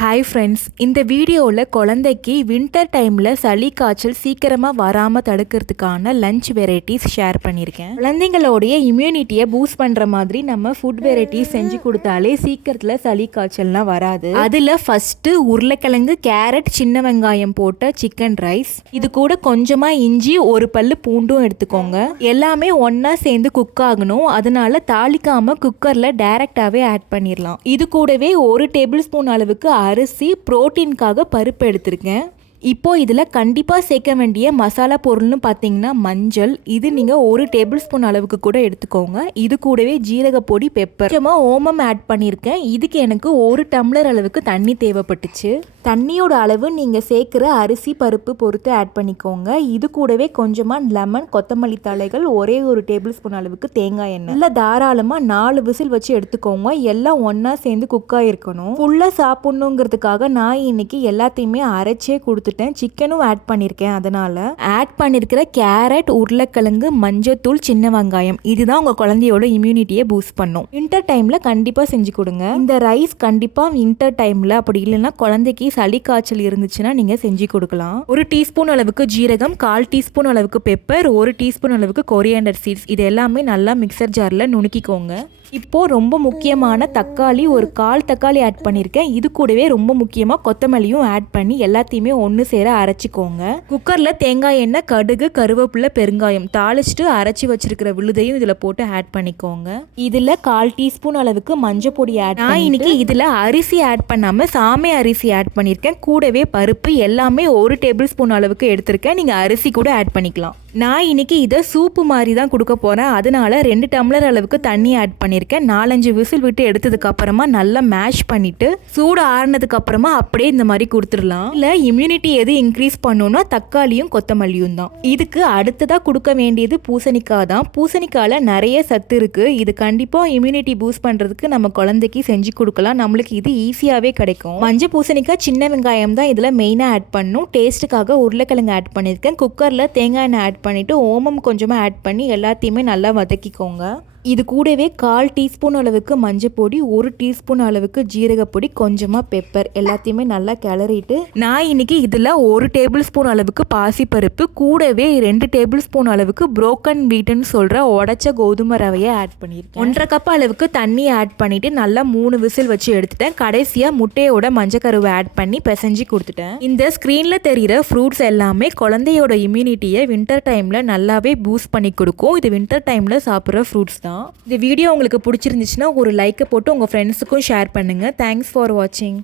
Hi friends, இந்த வீடியோவில் குழந்தைக்கு வின்டர் டைமில் சளி காய்ச்சல் சீக்கிரமாக வராமல் தடுக்கிறதுக்கான லஞ்ச் வெரைட்டிஸ் ஷேர் பண்ணியிருக்கேன். குழந்தைங்களோடைய இம்யூனிட்டியை பூஸ்ட் பண்ணுற மாதிரி நம்ம ஃபுட் வெரைட்டிஸ் செஞ்சு கொடுத்தாலே சீக்கிரத்தில் சளி காய்ச்சல்லாம் வராது. அதில் ஃபஸ்ட்டு உருளைக்கிழங்கு, கேரட், சின்ன வெங்காயம் போட்ட சிக்கன் ரைஸ், இது கூட கொஞ்சமாக இஞ்சி, ஒரு பல்லு பூண்டும் எடுத்துக்கோங்க. எல்லாமே ஒன்றா சேர்ந்து குக் ஆகணும், அதனால தாளிக்காமல் குக்கரில் டைரெக்டாகவே ஆட் பண்ணிடலாம். இது கூடவே ஒரு டேபிள் ஸ்பூன் அளவுக்கு அரிசி, புரோட்டீனுக்காக பருப்பு எடுத்திருக்கேன். இப்போ இதில் கண்டிப்பாக சேர்க்க வேண்டிய மசாலா பொருள்னு பார்த்தீங்கன்னா மஞ்சள், இது நீங்கள் ஒரு டேபிள் ஸ்பூன் அளவுக்கு கூட எடுத்துக்கோங்க. இது கூடவே ஜீரகப்பொடி, பெப்பர், கொஞ்சமாக ஓமம் ஆட் பண்ணியிருக்கேன். இதுக்கு எனக்கு ஒரு டம்ளர் அளவுக்கு தண்ணி தேவைப்பட்டுச்சு. தண்ணியோட அளவு நீங்கள் சேர்க்குற அரிசி பருப்பு பொறுத்து ஆட் பண்ணிக்கோங்க. இது கூடவே கொஞ்சமாக லெமன், கொத்தமல்லி தலைகள், ஒரே ஒரு டேபிள் ஸ்பூன் அளவுக்கு தேங்காய் எண்ணெய், இல்லை தாராளமாக 4 விசில் வச்சு எடுத்துக்கோங்க. எல்லாம் ஒன்றா சேர்ந்து குக் ஆகிருக்கணும். ஃபுல்லாக சாப்பிட்ணுங்கிறதுக்காக நான் இன்னைக்கு எல்லாத்தையுமே அரைச்சே கொடுத்துட்டேன். சிக்கனும் ஆட் பண்ணியிருக்கேன். அதனால ஆட் பண்ணியிருக்கிற கேரட், உருளைக்கிழங்கு, மஞ்சத்தூள், சின்ன வெங்காயம், இதுதான் உங்கள் குழந்தையோட இம்யூனிட்டியை பூஸ்ட் பண்ணும். வின்டர் டைமில் கண்டிப்பாக செஞ்சு கொடுங்க. இந்த ரைஸ் கண்டிப்பாக வின்டர் டைமில், அப்படி இல்லைன்னா குழந்தைக்கு சளி காய்ச்சல் இருந்துச்சுன்னா நீங்கள் செஞ்சு கொடுக்கலாம். 1 டீஸ்பூன் அளவுக்கு ஜீரகம், 1/4 டீஸ்பூன் அளவுக்கு பெப்பர், 1 டீஸ்பூன் அளவுக்கு கொரியாண்டர் சீட்ஸ், இது எல்லாமே நல்லா மிக்சர் ஜாரில் நுணுக்கிக்கோங்க. இப்போ ரொம்ப முக்கியமான தக்காளி, ஒரு 1/4 தக்காளி ஆட் பண்ணியிருக்கேன். இது கூடவே ரொம்ப முக்கியமாக கொத்தமல்லியும் ஆட் பண்ணி எல்லாத்தையுமே ஒன்று சேர அரைச்சிக்கோங்க. குக்கரில் தேங்காய் எண்ணெய், கடுகு, கருவேப்பிலை, பெருங்காயம் தாளிச்சிட்டு அரைச்சி வச்சிருக்கிற விழுதையும் இதில் போட்டு ஆட் பண்ணிக்கோங்க. இதில் 1/4 டீஸ்பூன் அளவுக்கு மஞ்சள் பொடி ஆட். நான் இன்னைக்கு இதில் அரிசி ஆட் பண்ணாமல் சாமை அரிசி ஆட் பண்ணியிருக்கேன். கூடவே பருப்பு எல்லாமே 1 டேபிள் ஸ்பூன் அளவுக்கு எடுத்திருக்கேன். நீங்கள் அரிசி கூட ஆட் பண்ணிக்கலாம். நான் இன்னைக்கு இதை சூப்பு மாதிரி தான் கொடுக்க போகிறேன். அதனால 2 டம்ளர் அளவுக்கு தண்ணி ஆட் பண்ணியிருக்கேன். 4-5 விசில் விட்டு எடுத்ததுக்கு அப்புறமா நல்லா மேஷ் பண்ணிட்டு சூடு ஆறுனதுக்கு அப்புறமா அப்படியே இந்த மாதிரி கொடுத்துடலாம். இல்லை இம்யூனிட்டி எது இன்க்ரீஸ் பண்ணணும்னா தக்காளியும் கொத்தமல்லியும் தான். இதுக்கு அடுத்ததாக கொடுக்க வேண்டியது பூசணிக்காய் தான். பூசணிக்காயில் நிறைய சத்து இருக்குது. இது கண்டிப்பாக இம்யூனிட்டி பூஸ்ட் பண்ணுறதுக்கு நம்ம குழந்தைக்கு செஞ்சு கொடுக்கலாம். நம்மளுக்கு இது ஈஸியாகவே கிடைக்கும். மஞ்சள் பூசணிக்காய், சின்ன வெங்காயம் தான் இதில் மெயினாக ஆட் பண்ணணும். டேஸ்ட்டுக்காக உருளைக்கிழங்கு ஆட் பண்ணியிருக்கேன். குக்கரில் தேங்காய் எண்ணெய் ஆட் பண்ணிட்டு ஓமம் கொஞ்சமாக ஆட் பண்ணி எல்லாத்தையுமே நல்லா வதக்கிக்கோங்க. இது கூடவே 1/4 டீஸ்பூன் அளவுக்கு மஞ்சள் பொடி, 1 டீஸ்பூன் அளவுக்கு ஜீரகப்பொடி, கொஞ்சமாக பெப்பர், எல்லாத்தையுமே நல்லா கிளறிட்டு நான் இன்னைக்கு இதில் 1 டேபிள் ஸ்பூன் அளவுக்கு பாசிப்பருப்பு, கூடவே 2 டேபிள் ஸ்பூன் அளவுக்கு புரோக்கன் வீட்டுன்னு சொல்கிற உடச்ச கோதுமை ரவையை ஆட் பண்ணியிருக்கேன். 1/2 கப் அளவுக்கு தண்ணி ஆட் பண்ணிவிட்டு நல்லா 3 விசில் வச்சு எடுத்துட்டேன். கடைசியாக முட்டையோட மஞ்சக்கருவை ஆட் பண்ணி பிசைஞ்சு கொடுத்துட்டேன். இந்த ஸ்க்ரீனில் தெரிகிற ஃப்ரூட்ஸ் எல்லாமே குழந்தையோட இம்யூனிட்டியை வின்டர் டைமில் நல்லாவே பூஸ்ட் பண்ணி கொடுக்கும். இது வின்டர் டைமில் சாப்பிட்ற ஃப்ரூட்ஸ் தான். இந்த வீடியோ உங்களுக்கு பிடிச்சிருந்துச்சுன்னா ஒரு லைக்கை போட்டு உங்கள் ஃப்ரெண்ட்ஸுக்கும் ஷேர் பண்ணுங்கள். தேங்க்ஸ் ஃபார் வாட்சிங்.